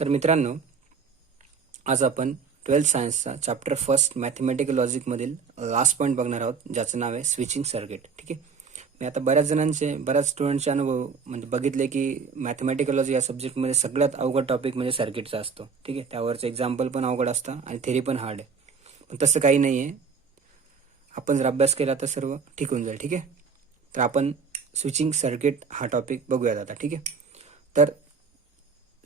तर मित्रांनो, आज आपण 12th सायन्सचा चॅप्टर फर्स्ट मॅथमॅटिकल लॉजिकमधील लास्ट पॉईंट बघणार आहोत, ज्याचं नाव आहे स्विचिंग सर्किट. ठीक आहे. मी आता बऱ्याच स्टुडंटचे अनुभव म्हणजे बघितले की मॅथमॅटिकल लॉजिक या सब्जेक्टमध्ये सगळ्यात अवघड टॉपिक म्हणजे सर्किटचा असतो. ठीक आहे. त्यावरचं एक्झाम्पल पण अवघड असतं आणि थेरी पण हार्ड आहे. पण तसं काही नाही आहे. आपण जर अभ्यास केला तर सर्व ठीक होऊन जाईल. ठीक आहे. तर आपण स्विचिंग सर्किट हा टॉपिक बघूयात आता. ठीक आहे. तर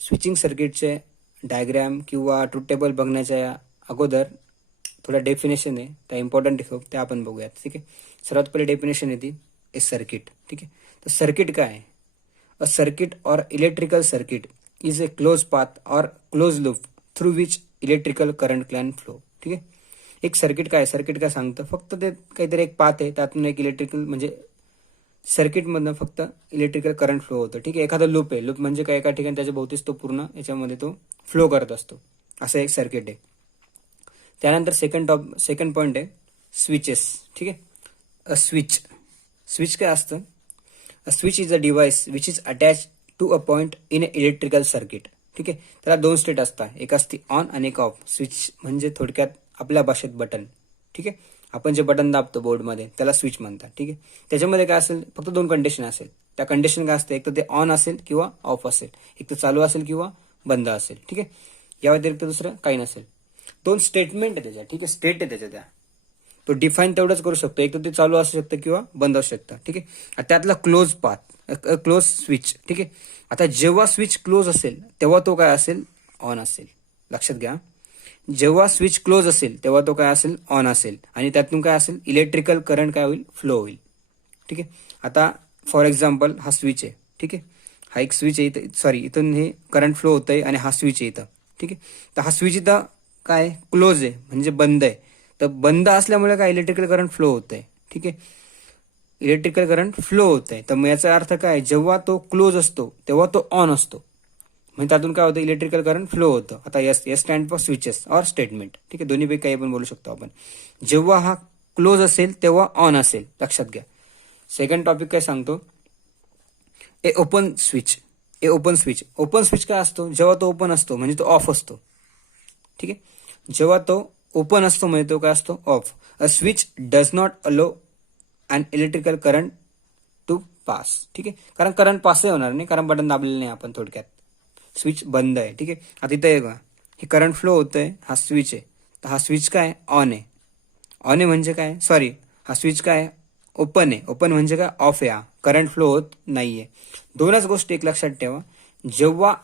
स्विचिंग सर्किटचे डायग्रॅम किंवा ट्रूथ टेबल बघण्याच्या अगोदर थोडा डेफिनेशन आहे, त्या इम्पॉर्टंट आहे खूप, त्या आपण बघूयात. ठीक आहे. सर्वात पहिले डेफिनेशन येते ए सर्किट. ठीक आहे. तर सर्किट काय आहे? A circuit or electrical circuit is a close path or close loop through which electrical current can flow. ठीक आहे. एक सर्किट काय सांगतं? फक्त ते काहीतरी एक पाथ आहे, त्यातून एक इलेक्ट्रिकल म्हणजे सर्किटमधनं फक्त इलेक्ट्रिकल करंट फ्लो होतं. ठीक आहे. एखादा लूप आहे. लूप म्हणजे काय? एका ठिकाणी त्याच्या भोवतीच तो पूर्ण याच्यामध्ये तो फ्लो करत असतो. असं एक सर्किट आहे. त्यानंतर सेकंड पॉईंट आहे स्विचेस. ठीक आहे. अ स्विच काय असतं? A switch is a device which is attach to a point in a electrical circuit. ठीक आहे. त्याला दोन स्टेट असतात, एक असते ऑन आणि एक ऑफ. स्विच म्हणजे थोडक्यात आपल्या भाषेत बटन. ठीक आहे. आपण जे बटन दाबतो बोर्डमध्ये त्याला स्विच म्हणतात. ठीक आहे. त्याच्यामध्ये काय असेल? फक्त दोन कंडिशन असेल. त्या कंडिशन काय असते? एक तर ते ऑन असेल किंवा ऑफ असेल, एक तर चालू असेल किंवा बंद असेल. ठीक आहे. या व्यतिरिक्त दुसरं काही नसेल. दोन स्टेटमेंट आहे त्याच्या. ठीक आहे. स्टेट आहे त्याच्या त्या. तो डिफाईन तेवढंच करू शकतो, एक तर ते चालू असू शकतं किंवा बंद असू शकतं. ठीक आहे. आता त्यातला क्लोज पाथ, क्लोज स्विच. ठीक आहे. आता जेव्हा स्विच क्लोज असेल तेव्हा तो काय असेल? ऑन असेल. लक्षात घ्या. जेव्हा स्विच क्लोज असेल तेव्हा तो काय असेल? ऑन असेल. आणि त्यातून काय असेल? इलेक्ट्रिकल करंट काय होईल? फ्लो होईल. ठीक आहे. आता फॉर एक्झाम्पल हा स्विच आहे. ठीक आहे. हा एक स्विच आहे इथं, सॉरी इथून हे करंट फ्लो होतंय आणि हा स्विच आहे इथं. ठीक आहे. तर हा स्विच इथं काय क्लोज आहे म्हणजे बंद आहे. तर बंद असल्यामुळे काय इलेक्ट्रिकल करंट फ्लो होत आहे. ठीक आहे. इलेक्ट्रिकल करंट फ्लो होत आहे. तर मग याचा अर्थ काय? जेव्हा तो क्लोज असतो तेव्हा तो ऑन असतो, म्हणजे त्यातून काय होतं? इलेक्ट्रिकल करंट फ्लो होतं. आता S stand for switches or statement. ठीक आहे. दोन्हीपैकी काही पण बोलू शकतो आपण. जेव्हा हा क्लोज असेल तेव्हा ऑन असेल. लक्षात घ्या. सेकंड टॉपिक काय सांगतो? ए ओपन स्विच. ओपन स्विच काय असतो? जेव्हा तो ओपन असतो म्हणजे तो ऑफ असतो. ठीक आहे. जेव्हा तो ओपन असतो म्हणजे तो काय असतो? Of. A switch does not अलो अन इलेक्ट्रिकल करंट टू पास. ठीक आहे. कारण करंट पासही होणार नाही, कारण बटन दाबलेलं नाही आपण. थोडक्यात स्विच बंद आहे. ठीक आहे. आता इथं बघा, हे करंट फ्लो होतंय, हा स्विच आहे. तर हा स्विच काय? ऑन आहे. ऑन आहे म्हणजे काय? सॉरी, हा स्विच काय? ओपन आहे. ओपन म्हणजे काय? ऑफ आहे. हा करंट फ्लो होत नाहीये. दोनच गोष्टी एक लक्षात ठेवा. जेव्हा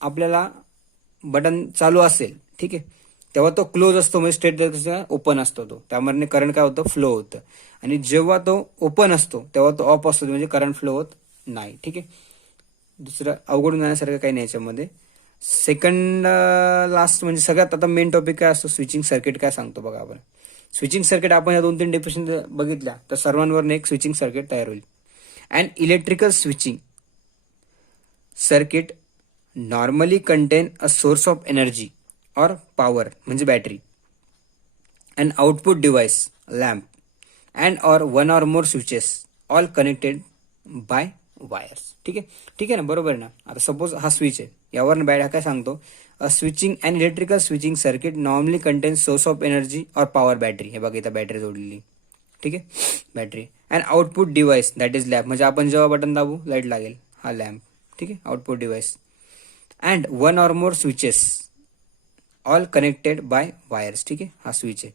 आपल्याला बटन चालू असेल, ठीक आहे, तेव्हा तो क्लोज असतो म्हणजे स्टेट ओपन असतो तो, त्यामुळे करंट काय होतं? फ्लो होतं. आणि जेव्हा तो ओपन असतो तेव्हा तो ऑफ असतो म्हणजे करंट फ्लो होत नाही. ठीक आहे. दुसरं अवघडून जाण्यासारखं काही नाही याच्यामध्ये. सेकंड लास्ट म्हणजे सगळ्यात आता मेन टॉपिक काय असतो? स्विचिंग सर्किट काय सांगतो बघा आपण. स्विचिंग सर्किट आपण या 2-3 डेफिनेशन बघितल्या तर सर्वांवर एक स्विचिंग सर्किट तयार होईल. And electrical switching circuit normally contain a source of energy और पॉवर म्हणजे battery, and output device lamp, and or one or more switches all connected by wires. ठीक आहे. ठीक आहे ना, बरोबर आहे ना. आता सपोज हा स्विच आहे, यावर बॅट काय सांगतो? A switching and electrical switching circuit normally contains source of energy और पॉवर बॅटरी. हे बघा इथं बॅटरी जोडलेली. ठीक आहे. Battery and output device that is lamp, म्हणजे आपण जेव्हा बटन दाबू लाईट लागेल, हा लॅम्प. ठीक आहे. Output device and one or more switches all connected by wires. ठीक आहे. हा स्विच आहे.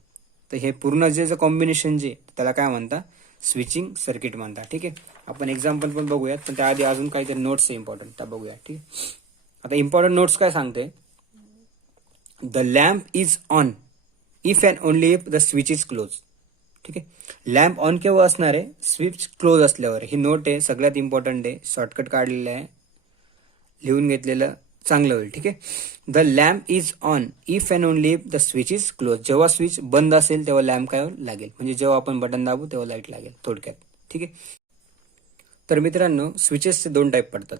तर हे पूर्ण जे कॉम्बिनेशन जे त्याला काय म्हणतात? स्विचिंग सर्किट म्हणतात. ठीक आहे. आपण एक्झाम्पल पण बघूयात, पण त्याआधी अजून काहीतरी नोट्स आहे इम्पॉर्टंट, त्या बघूया. ठीक आहे. आता इम्पॉर्टंट नोट्स काय सांगते? The lamp is on if and only if the switch is close. ठीक आहे. लॅम्प ऑन केव्हा असणार आहे? स्विच क्लोज असल्यावर. ही नोट आहे, सगळ्यात इम्पॉर्टंट आहे, शॉर्टकट काढलेलं आहे, लिहून घेतलेलं चांगलं होईल. ठीक आहे. The lamp is on if and only if the switch is close. जेव्हा स्विच बंद असेल तेव्हा लॅम्प काय लागेल, म्हणजे जेव्हा आपण बटन दाबू तेव्हा लाईट लागेल थोडक्यात. ठीक आहे. तर मित्रांनो, स्विचेसचे दोन टाईप पडतात.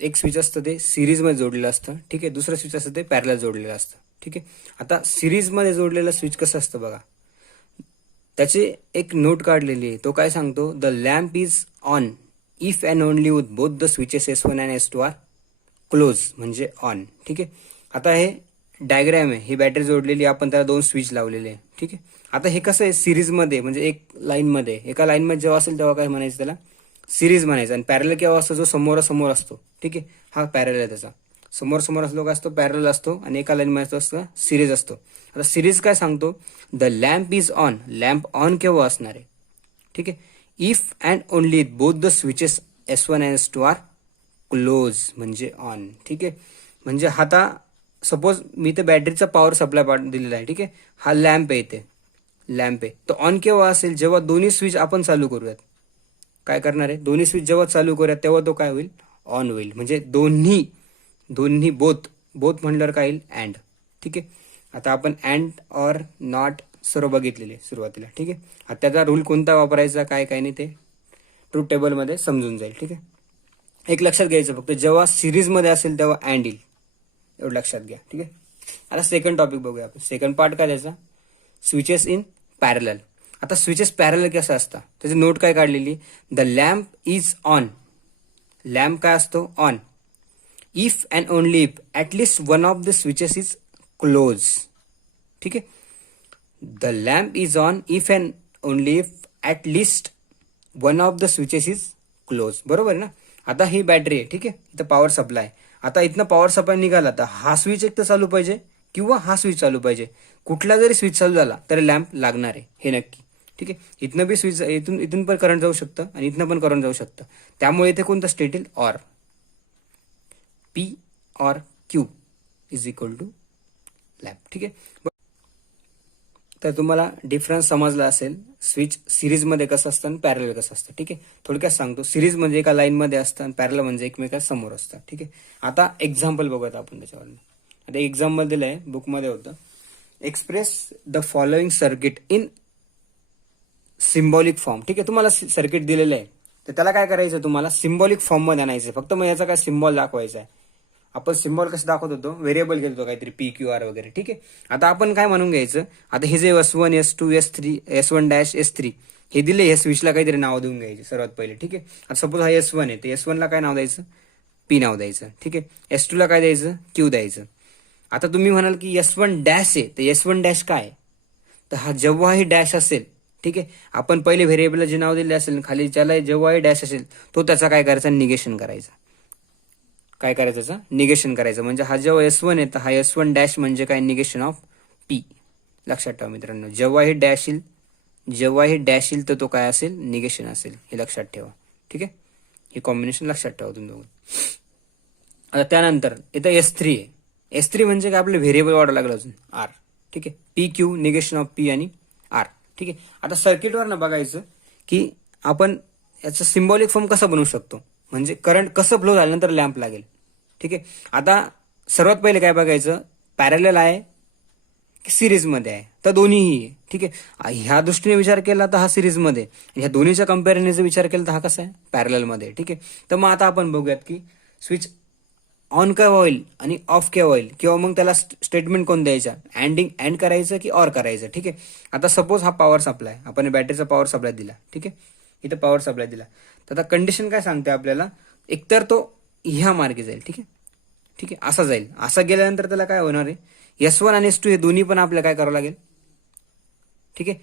एक स्विच असतं ते सिरीजमध्ये जोडलेलं असतं. ठीक आहे. दुसरं स्विच असतं ते पॅरलल जोडलेलं असतं. ठीक आहे. आता सिरीजमध्ये जोडलेलं स्विच कसं असतं बघा, त्याची एक नोट काढलेली आहे. तो काय सांगतो? The lamp is on if and only with both the switches S1 and S2 are close म्हणजे ऑन. ठीक आहे. आता हे डायग्रॅम आहे, ही बॅटरी जोडलेली, आपण त्याला 2 स्विच लावलेले आहे. ठीक आहे. आता हे कसं आहे सिरीजमध्ये, म्हणजे एक लाईनमध्ये, एका लाईनमध्ये जेव्हा असेल तेव्हा काय म्हणायचं त्याला, सिरीज म्हणायचं. आणि पॅरल केव्हा असतो, जो समोरासमोर असतो. ठीक आहे. हा पॅरल आहे त्याचा. समोर समोर असलो काय असतो, पॅरल असतो. आणि एका लाईनमध्ये असतो सिरीज असतो. आता सिरीज काय सांगतो, the lamp is on. Lamp on केव्हा असणार आहे. ठीक आहे. If and only both the switches S1 आणि S2 आर क्लोज म्हणजे ऑन. ठीक आहे. म्हणजे आता सपोज मी तर बॅटरीचा पॉवर सप्लाय दिलेला आहे. ठीक आहे. हा लॅम्प आहे, इथे लॅम्प आहे. तो ऑन केव्हा असेल, जेव्हा दोन्ही स्विच आपण चालू करूयात. काय करणार आहे, दोन्ही स्विच जेव्हा चालू करूयात तेव्हा तो काय होईल, ऑन होईल. म्हणजे दोन्ही बोथ म्हणल्यावर काय येईल, अँड. ठीक आहे. आता आपण अँड ऑर नॉट सर्व बघितलेले सुरुवातीला. ठीक आहे. आता त्याचा रूल कोणता वापरायचा, काय काय नाही ते ट्रूथ टेबलमध्ये समजून जाईल. ठीक आहे. एक लक्षात घ्यायचं, फक्त जेव्हा सिरीजमध्ये असेल तेव्हा अँड येईल, एवढं लक्षात घ्या. ठीक आहे. आता सेकंड टॉपिक बघूया आपण. सेकंड पार्ट काय त्याचा, स्विचेस इन पॅरलल. आता स्विचेस पॅरलल कसं असतं, त्याची नोट काय काढलेली, the lamp is on. Lamp काय असतो, on. If and only if at least one of the switches is close. ठीक आहे. The lamp is on if and only if at least one of the switches is close. बरोबर आहे ना. आता ही battery आहे. ठीक आहे. इथं पॉवर सप्लाय. आता इथनं पॉवर सप्लाय निघाला तर हा स्विच एक तर चालू पाहिजे किंवा हा स्विच चालू पाहिजे. कुठला जरी स्विच चालू झाला तरी लॅम्प लागणार आहे, हे नक्की. ठीक आहे. इथनं बी स्विच, इथून पण करंट जाऊ शकतं आणि इथनं पण करंट जाऊ शकतं. त्यामुळे इथे कोणतं स्टेट येईल, ऑर. P और Q is equal to lamp. ठीक आहे. तर तुम्हाला डिफरन्स समजला असेल, स्विच सिरीजमध्ये कसं असतं आणि पॅरल कसं असतं. ठीक आहे. थोडक्यात सांगतो, सिरीज म्हणजे एका लाईनमध्ये असतं आणि पॅरल म्हणजे एकमेका समोर असतं. ठीक आहे. आता एक्झाम्पल बघूयात आपण त्याच्यावर. आता एक्झाम्पल दिलं आहे, बुकमध्ये होतं, express the following circuit in symbolic form. ठीक आहे. तुम्हाला सर्किट दिलेलं आहे, तर त्याला काय करायचं, तुम्हाला सिम्बॉलिक फॉर्ममध्ये आणायचं. फक्त मग याचा काय सिम्बॉल दाखवायचा आहे. आपण सिम्बॉल कसं दाखवत होतो, व्हेरिएबल घेत होतो काहीतरी PQR वगैरे. ठीक आहे. आता आपण काय म्हणून घ्यायचं, आता हे जे S1 S2 S3 S1 dash S3 हे दिले, या स्विचला काहीतरी नाव देऊन घ्यायचे सर्वात पहिले. ठीक आहे. आता सपोज हा S1 आहे, तर S1 ला काय नाव द्यायचं, P नाव द्यायचं. ठीक आहे. S2 ला काय द्यायचं, Q द्यायचं. आता तुम्ही म्हणाल की S1 डॅश आहे, तर S1 डॅश काय, तर हा जेव्हाही डॅश असेल, ठीक आहे, आपण पहिले व्हेरिएबलला जे नाव दिले असेल खाली ज्याला जेव्हाही डॅश असेल तो त्याचा काय करायचा, निगेशन करायचा. काय करायचं, त्याचा निगेशन करायचं. म्हणजे हा जेव्हा S1 आहे तर हा S1 डॅश म्हणजे काय, निगेशन ऑफ P. लक्षात ठेवा मित्रांनो, जेव्हाही डॅश येईल तर तो काय असेल, निगेशन असेल. हे लक्षात ठेवा. ठीक आहे. हे कॉम्बिनेशन लक्षात ठेवा तुम्ही दोघं. आता त्यानंतर इथं S3 आहे. S3 म्हणजे काय, आपलं व्हेरिएबल वाढावं लागलं अजून, R. ठीक आहे. PQ निगेशन ऑफ P आणि R. ठीक आहे. आता सर्किटवर ना बघायचं की आपण याचं सिम्बॉलिक फॉर्म कसं बनवू शकतो, म्हणजे करंट कसं फ्लो झाल्यानंतर लॅम्प लागेल. ठीक आहे. आता सर्वात पहिले काय बघायचं, पॅरलल आहे की सिरीजमध्ये आहे, तर दोन्हीही आहे. ठीक आहे. ह्या दृष्टीने विचार केला तर हा सिरीजमध्ये, ह्या दोन्हीच्या कम्पॅरिझनचा विचार केला तर हा कसा आहे, पॅरललमध्ये. ठीक आहे. तर मग आता आपण बघूयात की स्विच ऑन केव्हा होईल आणि ऑफ केव्हा होईल, किंवा मग त्याला स्टेटमेंट कोण द्यायचं, अँड करायचं की ऑर करायचं. ठीक आहे. आता सपोज हा पॉवर सप्लाय, आपण बॅटरीचा पॉवर सप्लाय दिला. ठीक आहे. इथं पॉवर सप्लाय दिला, तर आता कंडिशन काय सांगते आपल्याला, एकतर तो ह्या मार्गे जाईल. ठीक आहे. ठीक आहे. असा जाईल. असा गेल्यानंतर त्याला काय होणार आहे, S1 आणि S2 हे दोन्ही पण आपल्याला काय करावं लागेल. ठीक आहे.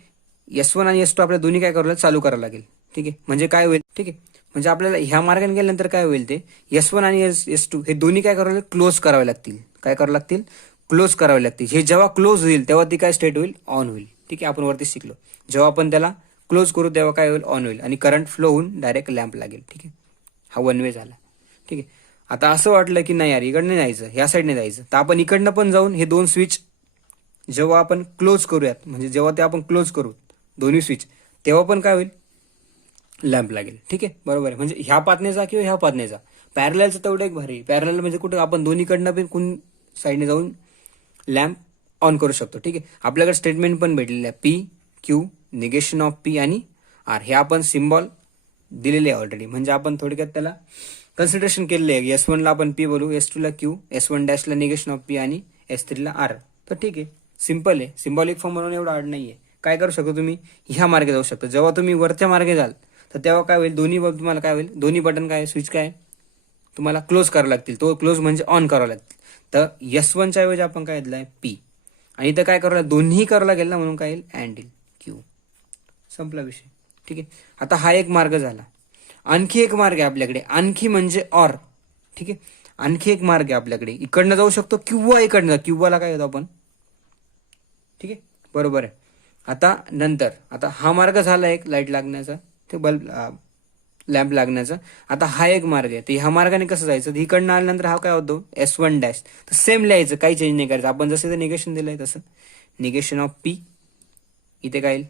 S1 आणि S2 आपल्याला दोन्ही काय करावं लागेल, चालू करावं लागेल. ठीक आहे. म्हणजे काय होईल, ठीक आहे, म्हणजे आपल्याला ह्या मार्गाने गेल्यानंतर काय होईल, ते S1 आणि S2 हे दोन्ही काय करावे लागेल, क्लोज करावे लागतील. काय करावे लागतील, क्लोज करावे लागतील. हे जेव्हा क्लोज होईल तेव्हा ती काय स्टेट होईल, ऑन होईल. ठीक आहे. आपण वरती शिकलो, जेव्हा आपण त्याला क्लोज करू तेव्हा काय होईल, ऑन होईल आणि करंट फ्लो होऊन डायरेक्ट लॅम्प लागेल. ठीक आहे. हा वन वे झाला. ठीक आहे. आता असं वाटलं की नाही यार इकडनं जायचं, ह्या साईडने जायचं, तर आपण इकडनं पण जाऊन हे दोन स्विच जेव्हा आपण क्लोज करूयात, म्हणजे जेव्हा ते आपण क्लोज करू दोन्ही स्विच, तेव्हा पण काय होईल, लॅम्प लागेल. ठीक आहे. बरोबर आहे. म्हणजे ह्या पातनेचा किंवा ह्या पातनेचा, पॅरललचं तेवढं एक भारी. पॅरलल म्हणजे कुठं आपण दोन्हीकडनं पण कोण साईडने जाऊन लॅम्प ऑन करू शकतो. ठीक आहे. आपल्याकडे स्टेटमेंट पण भेटलेलं आहे, PQ निगेशन ऑफ P आणि R. हे आपण सिम्बॉल दिलेले आहे ऑलरेडी, म्हणजे आपण थोडक्यात त्याला कन्सिडरेशन केलेले आहे. S1 ला आपण P बोलू, S2 ला Q, S1 डॅशला निगेशन ऑफ P आणि S3 ला R. तर ठीक आहे, सिम्पल आहे. सिम्बॉलिक फॉर्म म्हणून एवढं हार्ड नाहीये. काय करू शकतो तुम्ही, ह्या मार्गे जाऊ शकता. जेव्हा तुम्ही वरच्या मार्गे जाल तर तेव्हा काय होईल, दोन्ही तुम्हाला काय होईल, दोन्ही बटन काय, स्विच काय तुम्हाला क्लोज करावं लागतील. तो क्लोज म्हणजे ऑन करावं लागतील. तर S1च्या ऐवजी आपण काय घेतलंय P, आणि इथं काय करावं, दोन्ही करावं लागेल ना, म्हणून काय येईल अँड येईल Q. संपला विषय. ठीक आहे. आता हा एक मार्ग झाला. आणखी एक मार्ग आहे आपल्याकडे, आणखी म्हणजे ऑर. ठीक आहे. आणखी एक मार्ग आहे आपल्याकडे, इकडनं जाऊ शकतो किंवा इकडनं. किंवाला काय होतं आपण. ठीक आहे, बरोबर आहे. आता नंतर आता हा मार्ग झाला एक लाईट लागण्याचा, ते बल्ब लॅम्प लागण्याचा. आता हा एक मार्ग आहे. तर ह्या मार्गाने कसं जायचं, इकडनं आल्यानंतर हा काय होतो S1 डॅश. तर सेम लिहायचं, काही चेंज नाही करायचं. आपण जसं निगेशन दिलंय तसं निगेशन ऑफ P. इथे काय येईल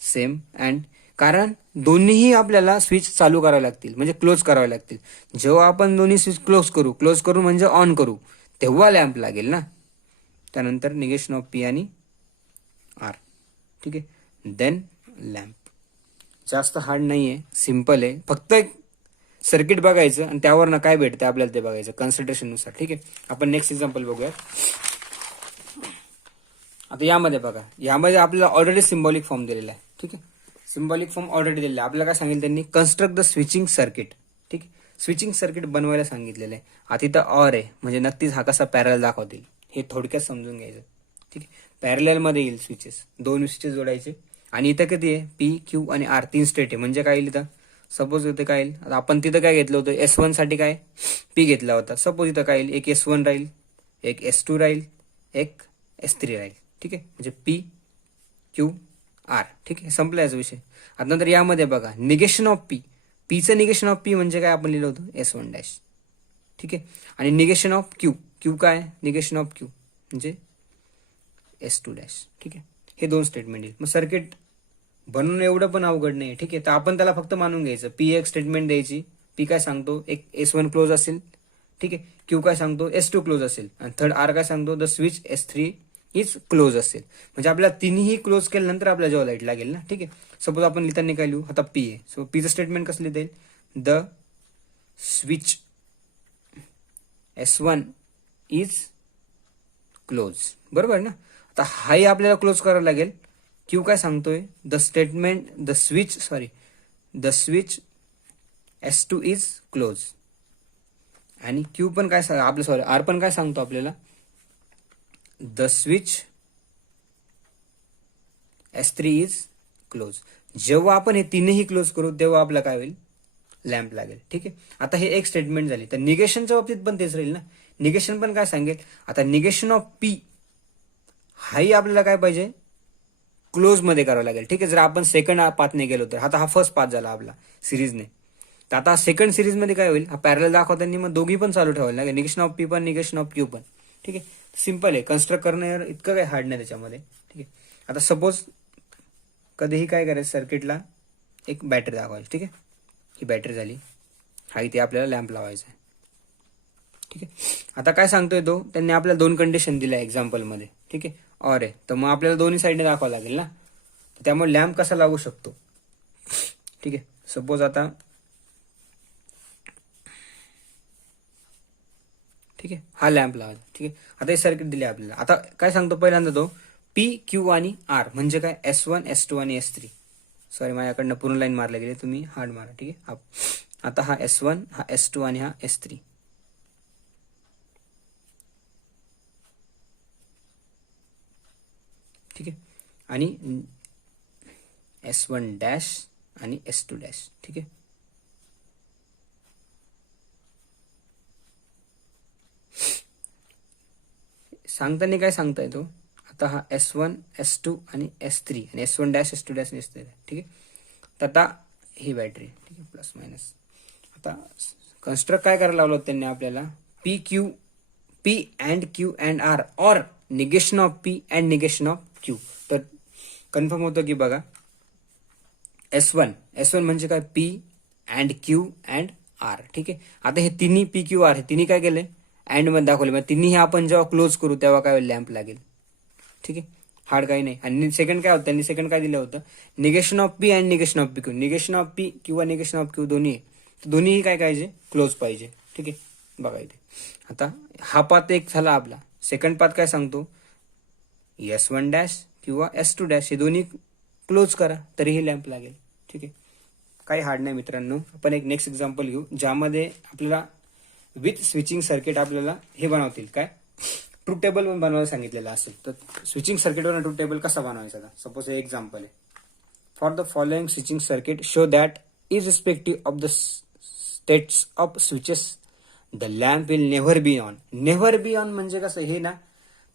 सेम. अँड कारण दोन्हीही आपल्याला स्विच चालू करावे लागतील, म्हणजे क्लोज करावे लागतील. जेव्हा आपण दोन्ही स्विच क्लोज करू म्हणजे ऑन करू, तेव्हा लॅम्प लागेल ना. त्यानंतर निगेशन ऑफ P आणि R. ठीक आहे. Then lamp. जास्त हार्ड नाहीये, सिम्पल आहे. फक्त एक सर्किट बघायचं आणि त्यावर काय भेटतं आपल्याला ते बघायचं कन्सन्ट्रेशननुसार. ठीक आहे. आपण नेक्स्ट एक्झाम्पल बघूया. आता यामध्ये बघा, यामध्ये आपल्याला ऑलरेडी सिम्बॉलिक फॉर्म दिलेला आहे. ठीक आहे. सिम्बॉलिक फॉर्म ऑलरेडी दिलेला आहे. आपल्याला काय सांगितलं त्यांनी, कन्स्ट्रक्ट द स्विचिंग सर्किट. ठीक आहे. स्विचिंग सर्किट बनवायला सांगितलेलं आहे. आता इथं ऑर आहे, म्हणजे नक्कीच हा कसा पॅरल दाखवतील हे थोडक्यात समजून घ्यायचं. ठीक आहे. पॅरल मध्ये येईल स्विचेस, दोन स्विचेस जोडायचे. आणि इथं किती आहे, P, Q आणि R 3 स्टेट आहे. म्हणजे काय येईल इथं, सपोज इथं काय येईल, आता आपण तिथं काय घेतलं होतं S1 साठी काय P घेतला होता. सपोज इथं काय येईल, एक S1 राहील, एक S2 राहील, एक S3 राहील. ठीक आहे. म्हणजे P, Q, R. ठीक आहे. संपला याचा विषय. आता नंतर यामध्ये बघा निगेशन ऑफ P. Pचं निगेशन ऑफ P म्हणजे काय आपण लिहिलं होतं S1 डॅश. ठीक आहे. आणि निगेशन ऑफ Q. Q काय, निगेशन ऑफ Q म्हणजे S2 डॅश. ठीक आहे. हे दोन स्टेटमेंट येईल. मग सर्किट बनवून एवढं पण अवघड नाही. ठीक आहे. तर आपण त्याला फक्त मानून घ्यायचं. P एक स्टेटमेंट द्यायची. P काय सांगतो, एक S1 क्लोज असेल. ठीक आहे. Q काय सांगतो, S2 क्लोज असेल. आणि थर्ड R काय सांगतो, the switch S3 is close असेल. म्हणजे आपल्याला तिन्ही क्लोज केल्यानंतर आपल्याला जेव्हा लाईट लागेल ना. ठीक आहे. सपोज आपण लिहिताना काय लिहू, आता P आहे. सो Pचं स्टेटमेंट कसं लिहिता येईल, the switch S1 is close. बरोबर ना. आता हाही आपल्याला क्लोज करावं लागेल. Q काय सांगतोय, the switch S2 is close. आणि Q पण काय आपलं R पण काय सांगतो आपल्याला, the switch S3 is close. जेव्हा आपण हे तीनही क्लोज करू तेव्हा आपला काय होईल, लॅम्प लागेल. ठीक आहे. आता हे एक स्टेटमेंट झाली. तर निगेशनच्या बाबतीत पण तेच राहील ना. निगेशन पण काय सांगेल, आता निगेशन ऑफ P हाही आपल्याला काय पाहिजे, क्लोज मध्ये करावं लागेल. ठीक आहे. जर आपण सेकंड पाथने गेलो तर, आता हा फर्स्ट पाथ झाला आपला सिरीजने. तर आता सेकंड सिरीज मध्ये काय होईल, हा पॅरल दाखवताना मग दोघी पण चालू ठेवायला लागेल, निगेशन ऑफ P पण निगेशन ऑफ Q पण. ठीक आहे. सिम्पल आहे, कन्स्ट्रक्ट करणं इतकं काही हार्ड नाही त्याच्यामध्ये. ठीक आहे. आता सपोज कधीही काय करायचं, सर्किटला एक बॅटरी दाखवायची. ठीक आहे. ही बॅटरी झाली, हा इथे आपल्याला लॅम्प लावायचा आहे. ठीक आहे. आता काय सांगतोय तो, त्यांनी आपल्याला दोन कंडिशन दिल्या एक्झाम्पल मध्ये. ठीक आहे. ऑर आहे, तर मग आपल्याला दोन्ही साईडने दाखवावं लागेल ना. त्यामुळे लॅम्प कसा लागू शकतो. ठीक आहे. सपोज आता ठीक आहे, हा लॅम्प लावायचा. ठीक आहे. आता हे सर्किट दिले आपल्याला. आता काय सांगतो पहिल्यांदा तो, P, Q आणि R म्हणजे काय, S1, S2 आणि S3. सॉरी, माझ्याकडनं पूर्ण लाईन मारल्या गेली, तुम्ही हार्ड मारा. ठीक आहे. आता हा S1, हा S2 आणि हा S3. ठीक आहे. आणि S1 डॅश आणि S2 डॅश. ठीक आहे. सांगताना काय सांगता येतो, आता हा S1, S2 आणि S3 आणि S1 dash, S2 dash, S3. ठीक आहे. तर आता ही बॅटरी. ठीक आहे, प्लस मायनस. आता कन्स्ट्रक्ट काय करायला लावलं त्यांनी आपल्याला, P and Q and R or negation of P and negation of Q. तर कन्फर्म होतं की बघा, S1 म्हणजे काय, P and Q and R. ठीक आहे. आता हे तिन्ही P, Q, R हे तिन्ही काय केले, अँड मध्ये दाखवले. मग तिन्ही आपण जेव्हा क्लोज करू तेव्हा काय लॅम्प लागेल. ठीक आहे. हार्ड काही नाही. आणि सेकंड काय होतं, त्यांनी सेकंड काय दिलं होतं, negation of P and negation of Q. Negation of P किंवा निगेशन ऑफ Q दोन्ही आहे, दोन्हीही काय पाहिजे, क्लोज पाहिजे. ठीक आहे. बघा इथे आता हा पाथ एक झाला आपला. सेकंड पाथ काय सांगतो, S1 डॅश किंवा S2 डॅश हे दोन्ही क्लोज करा तरीही लॅम्प लागेल. ठीक आहे. काही हार्ड नाही मित्रांनो. आपण एक नेक्स्ट एक्झाम्पल घेऊ, ज्यामध्ये आपल्याला विथ स्विचिंग सर्किट आपल्याला हे बनवतील काय, ट्रूथ टेबल पण बनवायला सांगितलेलं असेल. तर स्विचिंग सर्किटवर ट्रूथ टेबल कसा बनवायचा, सपोज हे एक्झाम्पल आहे. For the following switching circuit show that irrespective of the states of switches the lamp will never be on. Never be on म्हणजे कसं, हे ना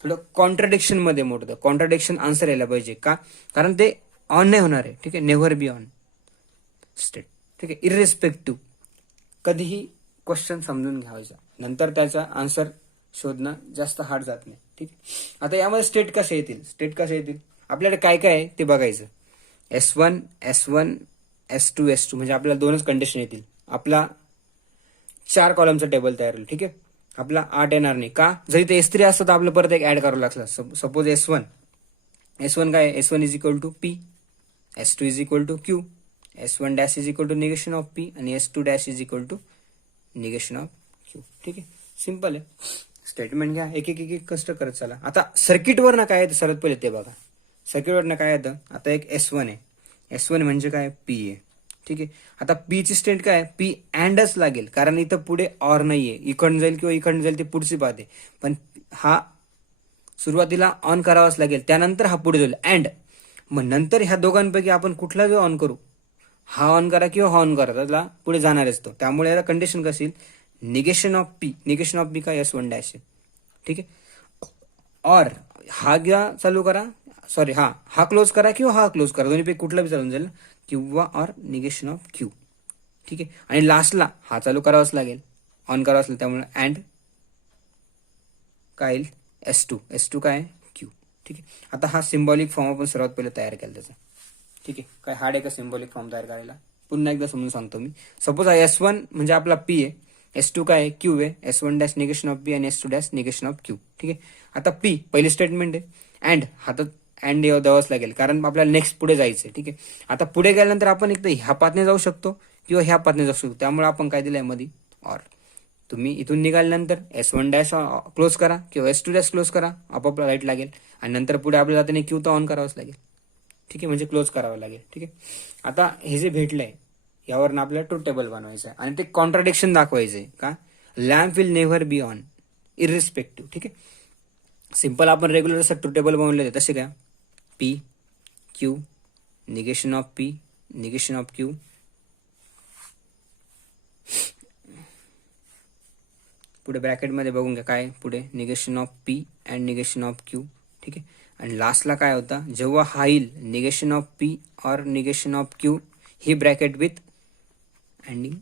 थोडं कॉन्ट्राडिक्शन मध्ये मोडतं. कॉन्ट्राडिक्शन आन्सर यायला पाहिजे का, कारण ते ऑन नाही होणार आहे. ठीक आहे, नेव्हर बी ऑन स्टेट. ठीक आहे, इरिस्पेक्टिव्ह, कधीही क्वेश्चन समजून घ्यायचा, नंतर त्याचा आन्सर शोधणं जास्त हार्ड जात नाही. ठीक आहे, आता यामध्ये स्टेट कसे येतील, आपल्याकडे काय काय आहे ते बघायचं. S1 S1 S2 S2 म्हणजे आपल्याला दोनच कंडिशन येतील. आपला 4 कॉलमचा टेबल तयार होईल. ठीक आहे, आपला 8 येणार नाही का, जरी ते S3 असतं तर आपलं परत एक ऍड करावं लागलं. सपोज S1 काय, S1 is equal to P, S2 is equal to Q, S1 dash is equal to negation of P आणि S2 dash is equal to negation of Q. ठीक आहे, सिंपल आहे. स्टेटमेंट घ्या, एक एक एक कष्ट करत चला. आता सर्किटवर ना काय येतं सर्वात पहिले ते बघा. सर्किटवर ना काय येतं, आता एक S1 आहे. S1 म्हणजे काय, P आहे. ठीक आहे, आता P ची स्टेट काय, P अँडच लागेल, कारण इथं पुढे ऑर नाहीये. इकडून जाईल किंवा इकडून जाईल ती पुढची बात आहे, पण हा सुरुवातीला ऑन करावाच लागेल, त्यानंतर हा पुढे जाईल अँड. मग नंतर ह्या दोघांपैकी आपण कुठला जो ऑन करू, हा ऑन करा किंवा हा ऑन करा, त्याला पुढे जाणार असतो. त्यामुळे याला कंडिशन कशी येईल, निगेशन ऑफ पी काय S1 डॅश आहे. ठीक आहे, और हा घ्या चालू करा, सॉरी हा क्लोज करा किंवा हा क्लोज करा, दोन्हीपैकी कुठला बी चालून जाईल, किंवा और निगेशन ऑफ Q. ठीक आहे, आणि लास्टला हा चालू करावाच लागेल, ऑन करावाच लागेल, त्यामुळे अँड काय येईल S2 काय Q. ठीक आहे, आता हा सिम्बॉलिक फॉर्म आपण सर्वात पहिले तयार केला त्याचा. ठीक आहे, काय हार्ड आहे का सिम्बॉलिक फॉर्म तयार करायला, पुन्हा एकदा समजून सांगतो मी. सपोज हा S1 म्हणजे आपला P आहे, S2 काय आहे, Q आहे, S1 dash negation of P आणि S2 dash negation of Q. ठीक आहे, आता P पहिली स्टेटमेंट आहे, अँड हातात अँड द्यावाच लागेल, कारण आपल्याला नेक्स्ट पुढे जायचंय. ठीक आहे, आता पुढे गेल्यानंतर आपण एक तर ह्या पाथने जाऊ शकतो किंवा ह्या पाथने जाऊ शकतो, त्यामुळे आपण काय दिलंय मध्ये ऑर. तुम्ही इथून निघाल्यानंतर S1 डॅश क्लोज करा किंवा S2 डॅश क्लोज करा, आपोआप लाईट लागेल, आणि नंतर पुढे आपल्याला त्याने Q तर ऑन करावंच लागेल. ठीक आहे, म्हणजे क्लोज करावं लागेल. ठीक आहे, आता हे जे भेटलंय यावरनं आपल्याला ट्रूथ टेबल बनवायचं आहे आणि ते कॉन्ट्राडिक्शन दाखवायचंय का, lamp will never be on irrespective. ठीक आहे, सिंपल आपण रेग्युलर असं ट्रूथ टेबल बनवलेलं तसे काय, P Q negation of P negation of Q, पुढे ब्रॅकेटमध्ये बघून घ्या काय पुढे, negation of P and negation of Q. ठीक आहे, आणि लास्टला काय होता, जेव्हा हा येईल निगेशन ऑफ P और negation of Q, he bracket with ending